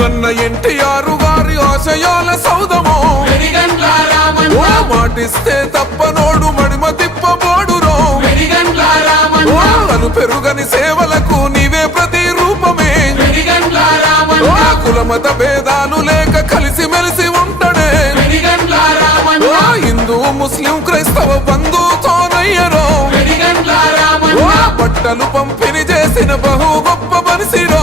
అన్న ఎన్టీఆర్ గారి ఆశయాల సౌదమో వెలిగండ్ల ఓ రామన్న మాటిస్తే తప్పనోడు మడిమ తిప్పబోడురో. అను పెరుగని సేవలకు నీవే ప్రతి రూపమే. వెలిగండ్ల ఓ కులమత భేదాలు లేక కలిసి మెలిసి ఉంటడే హిందూ ముస్లిం క్రైస్తవ బంధుతోనయ్యరో వెలిగండ్ల బట్టలు పంపిణీ చేసిన బహు గొప్ప మనిషిరో.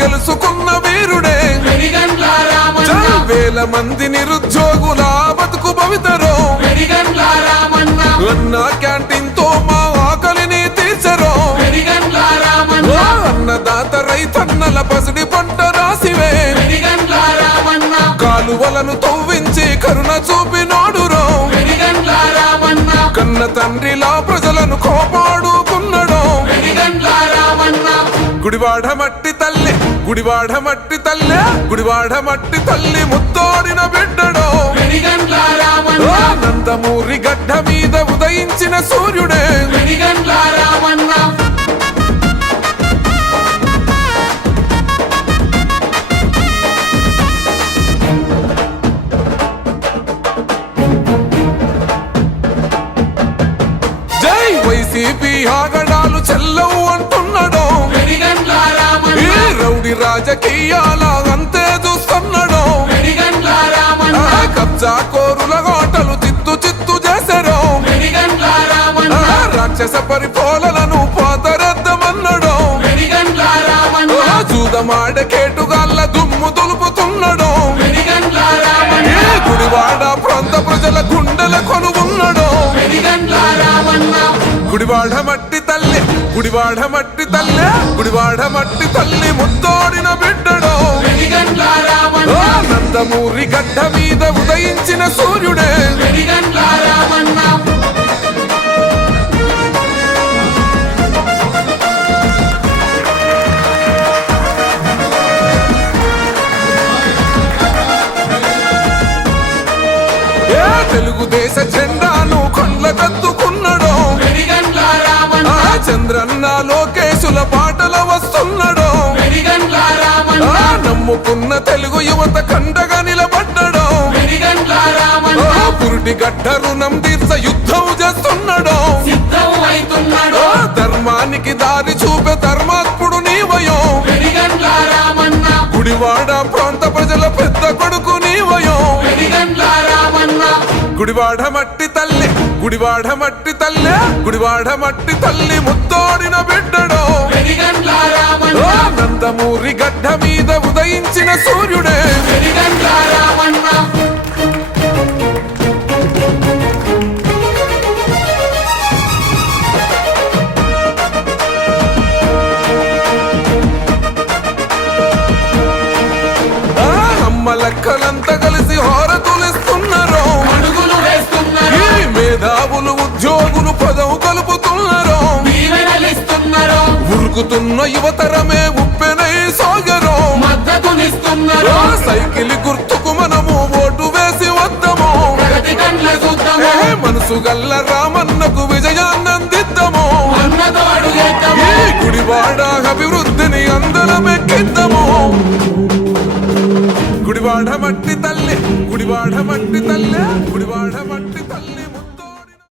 గెలుచుకున్న వీరుడే. వేల మంది నిరుద్యోగుల బతుకు భవితరో. అన్న క్యాంటీన్తో మా ఆకలిని తీర్చరో. అన్నదాత రైతన్నల పసిడి పంట రాసివే. కాలువలను తవ్వించి కరుణ చూపినోడురో కన్న తండ్రిలా ప్రజలను కోపాడుకున్నడో. గుడివాడ మట్టి గుడివాడ మట్టి తల్లి గుడివాడ మట్టి తల్లి ముత్తోడిన బిడ్డడో. నందమూరి గడ్డ మీద ఉదయించిన సూర్యుడే. వైసీపీ ఆగడాలు చెల్లవు అంటున్నాడో. రౌడి రాజకీయాల అంతే చూస్తున్నాడు కబ్జా కోరుల హోటలు చిత్తు చిత్తు చేశారు రాక్షస పరిపాలనను పాతరద్దమన్నాడో. వెలిగండ్ల చూదమాడ కేటుగాళ్ళ దుమ్ము దులుపుతున్నాడో. గుడివాడ ప్రాంత ప్రజల గుండెలకు గుడివాడ మట్టి తల్లి గుడివాడ మట్టి తల్లి గుడివాడ మట్టి తల్లి ముత్తోడిన బిడ్డడో. నందమూరి గడ్డ మీద ఉదయించిన సూర్యుడే. తెలుగుదేశ జెండాను నా లోకేశుల పాటల వస్తున్నాడు. నమ్ముకున్న తెలుగు యువత కండగా నిలబడ్డడం. పురుటి గడ్డ రుణం తీర్చ యుద్ధం చేస్తున్నాడు. ధర్మానికి దారి చూపే ధర్మాత్ముడు నీవయో. వెలిగండ్ల గుడివాడ ప్రాంత ప్రజల పెద్ద కొడుకు నీవయో. గుడివాడ మట్టి గుడివాడ మట్టి తల్లి గుడివాడ మట్టి తల్లి ముత్తోడిన బిడ్డడో. నందమూరి గడ్డ మీద ఉదయించిన సూర్యుడే. పదవు కలుపుతున్నారు. దీవెనలిస్తున్నారు ఉరుకుతున్న యువతరమే ఉప్పెనై సాగరు. మద్దతునిస్తున్నారు. సైకిల్ గుర్తుకు మనము ఓటు వేసి వద్దాము. మనసు గల్ల రామన్నకు విజయాన్నందిద్దాము. గుడివాడ అభివృద్ధిని